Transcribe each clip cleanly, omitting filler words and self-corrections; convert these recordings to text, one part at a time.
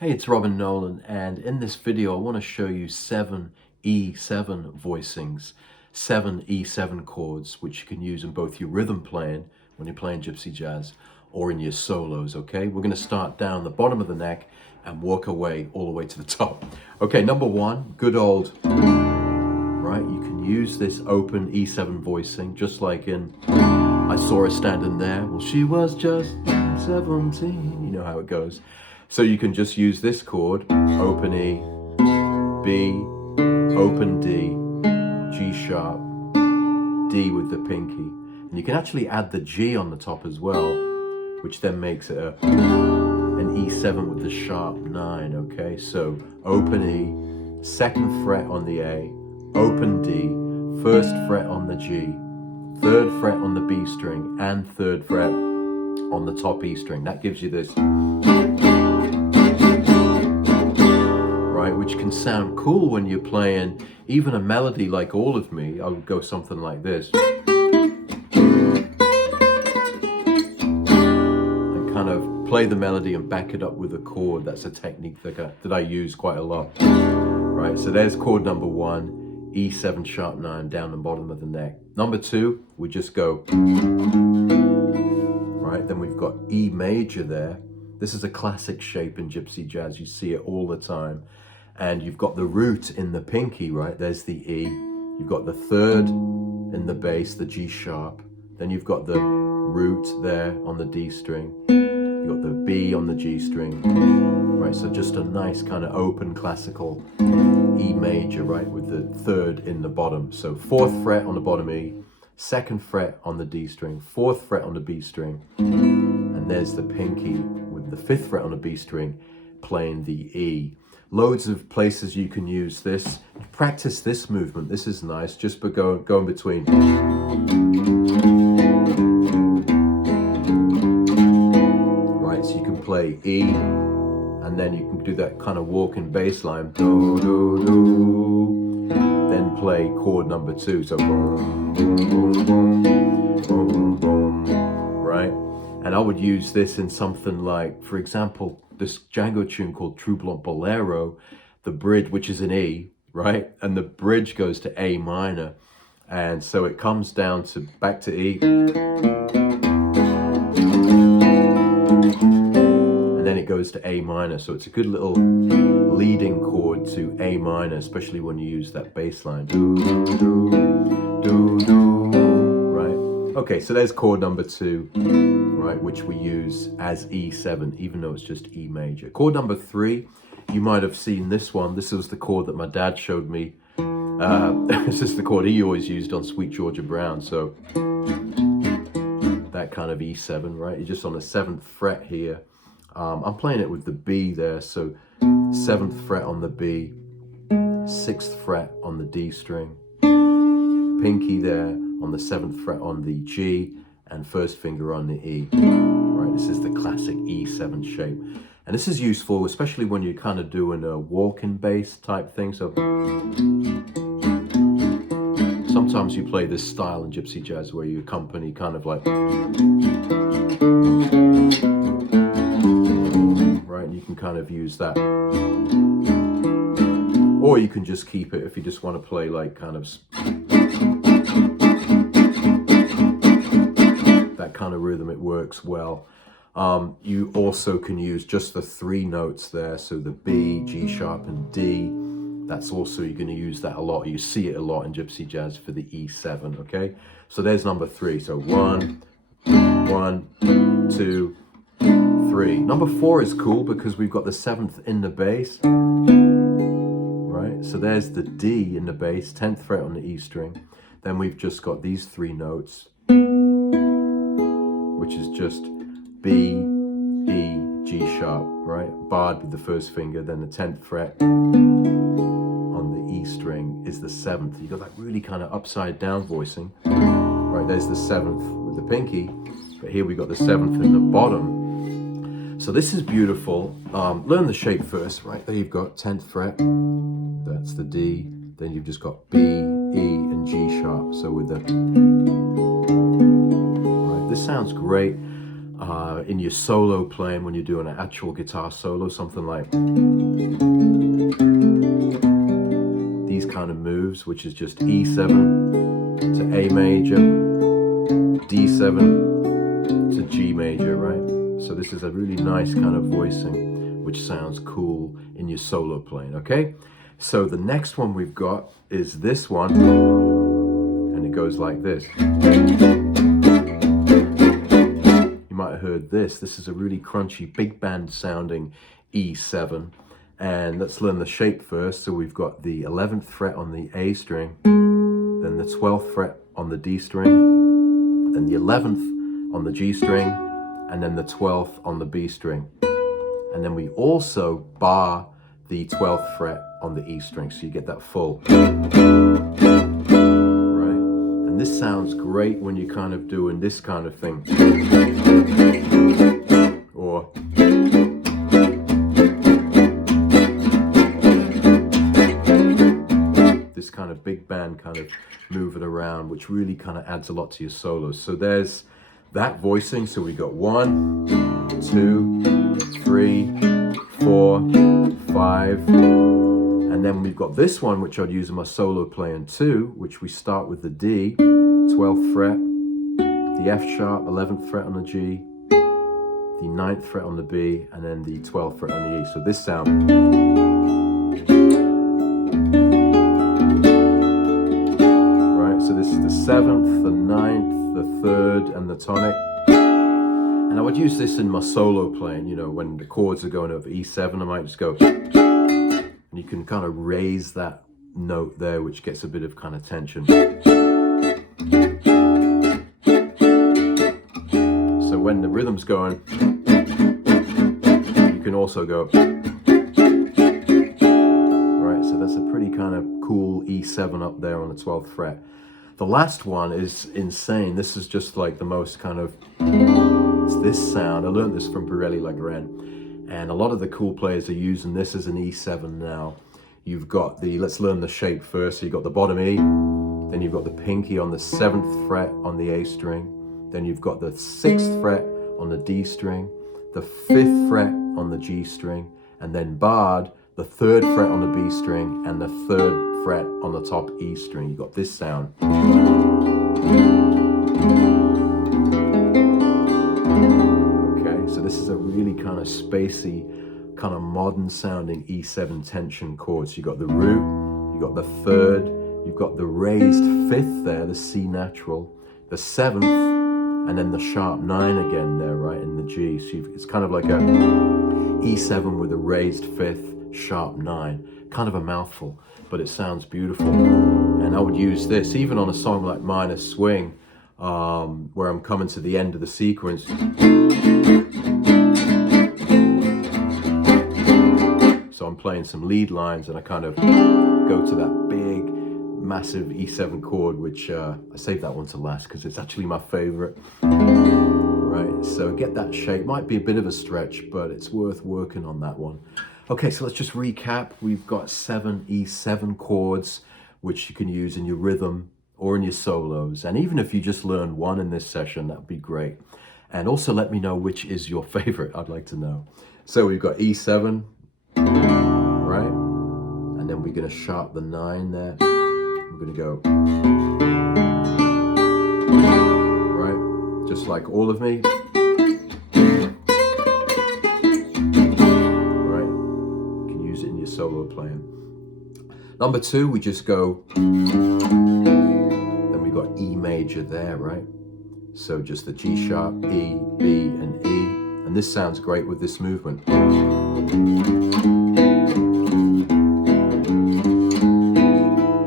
Hey, it's Robin Nolan, and in this video I want to show you 7 E7 voicings, 7 E7 chords, which you can use in both your rhythm playing when you're playing Gypsy Jazz or in your solos, okay? We're going to start down the bottom of the neck and work our way all the way to the top. Okay, number 1, good old, right? You can use this open E7 voicing, just like in I Saw Her Standing There. Well, she was just 17, you know how it goes. So you can just use this chord, open E, B, open D, G sharp, D with the pinky. And you can actually add the G on the top as well, which then makes it an E7 with the sharp 9, okay? So open E, 2nd fret on the A, open D, 1st fret on the G, 3rd fret on the B string, and 3rd fret on the top E string. That gives you this, right, which can sound cool when you're playing even a melody like All of Me. I would go something like this. And kind of play the melody and back it up with a chord. That's a technique that I use quite a lot. Right, so there's chord number 1, E7 sharp 9 down the bottom of the neck. Number 2, we just go, right, then we've got E major there. This is a classic shape in Gypsy Jazz. You see it all the time. And you've got the root in the pinky, right? There's the E. You've got the 3rd in the bass, the G sharp. Then you've got the root there on the D string. You've got the B on the G string. Right, so just a nice kind of open classical E major, right? With the 3rd in the bottom. So 4th fret on the bottom E, 2nd fret on the D string, 4th fret on the B string. And there's the pinky with the 5th fret on the B string playing the E. Loads of places you can use this. Practice this movement. This is nice. Just go in between. Right, so you can play E, and then you can do that kind of walking bass line. Do, do, do. Then play chord number 2. So boom, boom, boom, boom, boom, boom. Right? And I would use this in something like, for example, this Django tune called Troublant Bolero, the bridge, which is an E, right? And the bridge goes to A minor. And so it comes down to back to E. And then it goes to A minor. So it's a good little leading chord to A minor, especially when you use that bass line. Do, do, do, do, right? Okay, so there's chord number 2. Right, which we use as E7, even though it's just E major. Chord number 3, you might have seen this one. This was the chord that my dad showed me. This is the chord he always used on Sweet Georgia Brown. So that kind of E7, right? You're just on the 7th fret here. I'm playing it with the B there. So 7th fret on the B, 6th fret on the D string, pinky there on the 7th fret on the G, and 1st finger on the E. Right, this is the classic E7 shape. And this is useful, especially when you're kind of doing a walking bass type thing. So sometimes you play this style in Gypsy Jazz where you accompany kind of like, right, and you can kind of use that. Or you can just keep it if you just want to play like kind of kind of rhythm. It works well. You also can use just the 3 notes there, so the B, G sharp, and D. That's also, you're going to use that a lot. You see it a lot in Gypsy Jazz for the E7, okay? So there's number 3. So 1, 1, 2, 3. Number 4 is cool because we've got the 7th in the bass, right? So there's the D in the bass, 10th fret on the E string. Then we've just got these 3 notes, which is just B, E, G sharp, right? Barred with the 1st finger, then the 10th fret on the E string is the 7th. You got that really kind of upside down voicing, right? There's the 7th with the pinky, but here we got the 7th in the bottom. So this is beautiful. Learn the shape first, right? There you've got 10th fret, that's the D, then you've just got B, E, and G sharp. So with the, right, this sounds great. in your solo playing, when you're doing an actual guitar solo, something like these kind of moves, which is just E7 to A major, D7 to G major, right? So this is a really nice kind of voicing, which sounds cool in your solo playing, okay? So the next one we've got is this one, and it goes like this. You might have heard this. This is a really crunchy, big band sounding E7. And let's learn the shape first. So we've got the 11th fret on the A string, then the 12th fret on the D string, then the 11th on the G string, and then the 12th on the B string. And then we also bar the 12th fret on the E string, so you get that full. Right? And this sounds great when you're kind of doing this kind of thing. Or this kind of big band kind of moving around, which really kind of adds a lot to your solos. So there's that voicing. So we got 1, 2, 3, 4, 5, and then we've got this one, which I'd use in my solo playing too, which we start with the D, 12th fret, the F sharp, 11th fret on the G, the 9th fret on the B, and then the 12th fret on the E. So this sound. Right, so this is the 7th, the 9th, the 3rd, and the tonic. And I would use this in my solo playing, you know, when the chords are going over E7, I might just go, and you can kind of raise that note there, which gets a bit of kind of tension. So when the rhythm's going, you can also go, right, so that's a pretty kind of cool E7 up there on the 12th fret. The last one is insane. This is just like the most kind of, it's this sound. I learned this from Biréli, and a lot of the cool players are using this as an E7 now. You've got the, let's learn the shape first. So you've got the bottom E, then you've got the pinky on the 7th fret on the A string, then you've got the 6th fret on the D string, the 5th fret on the G string, and then barred, the 3rd fret on the B string, and the 3rd fret on the top E string. You've got this sound. So this is a really kind of spacey, kind of modern sounding E7 tension chord. So you've got the root, you've got the 3rd, you've got the raised 5th there, the C natural, the 7th, and then the sharp 9 again there, right, in the G. So it's kind of like a E7 with a raised 5th, sharp 9. Kind of a mouthful, but it sounds beautiful. And I would use this even on a song like Minor Swing, where I'm coming to the end of the sequence. So I'm playing some lead lines and I kind of go to that big, massive E7 chord, which I saved that one to last because it's actually my favorite. Right, so get that shape. Might be a bit of a stretch, but it's worth working on that one. Okay, so let's just recap. We've got 7 E7 chords, which you can use in your rhythm or in your solos. And even if you just learn one in this session, that'd be great. And also let me know which is your favorite. I'd like to know. So we've got E7, right? And then we're gonna sharp the 9 there. We're gonna go, right? Just like All of Me. Right? You can use it in your solo playing. Number 2, we just go, then we got E major there, right? So just the G sharp, E, B, and E. And this sounds great with this movement.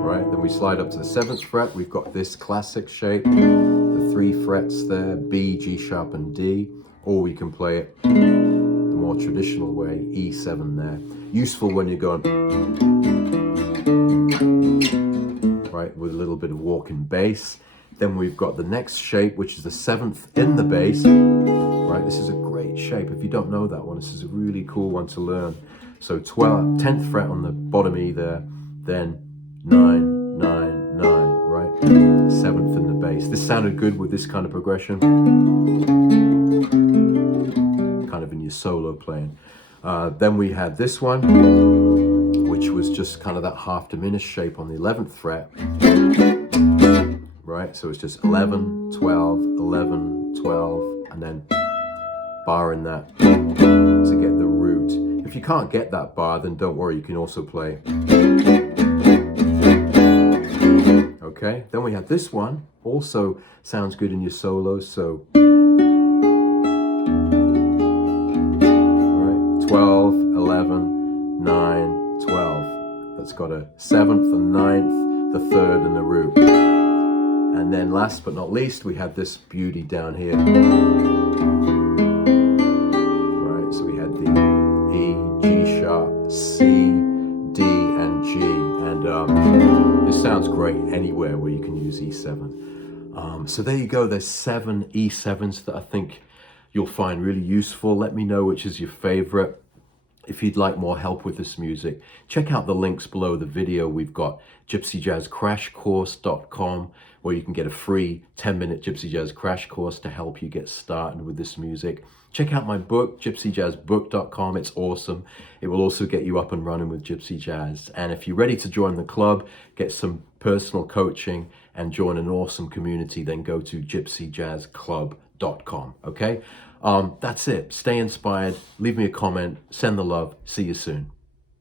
Right, then we slide up to the 7th fret. We've got this classic shape, the 3 frets there, B, G sharp, and D. Or we can play it the more traditional way, E7 there. Useful when you're going, right, with a little bit of walking bass. Then we've got the next shape, which is the 7th in the bass. Right, this is a great shape. If you don't know that one, this is a really cool one to learn. So 10th fret on the bottom E there, then 9, 9, 9, right? 7th in the bass. This sounded good with this kind of progression. solo playing. Then we had this one, which was just kind of that half diminished shape on the 11th fret, right? So it's just 11, 12, 11, 12, and then barring that to get the root. If you can't get that bar, then don't worry, you can also play. Okay, then we have this one, also sounds good in your solos, so 12, 11, 9, 12. That's got a 7th, a 9th, the 3rd, and the root. And then last but not least, we have this beauty down here. Right, so we had the E, G sharp, C, D, and G. And this sounds great anywhere where you can use E7. So there you go, there's 7 E7s that I think you'll find really useful. Let me know which is your favorite. If you'd like more help with this music, check out the links below the video. We've got gypsyjazzcrashcourse.com, where you can get a free 10-minute Gypsy Jazz Crash Course to help you get started with this music. Check out my book, gypsyjazzbook.com. It's awesome. It will also get you up and running with Gypsy Jazz. And if you're ready to join the club, get some personal coaching, and join an awesome community, then go to gypsyjazzclub.com, okay? That's it. Stay inspired. Leave me a comment. Send the love. See you soon.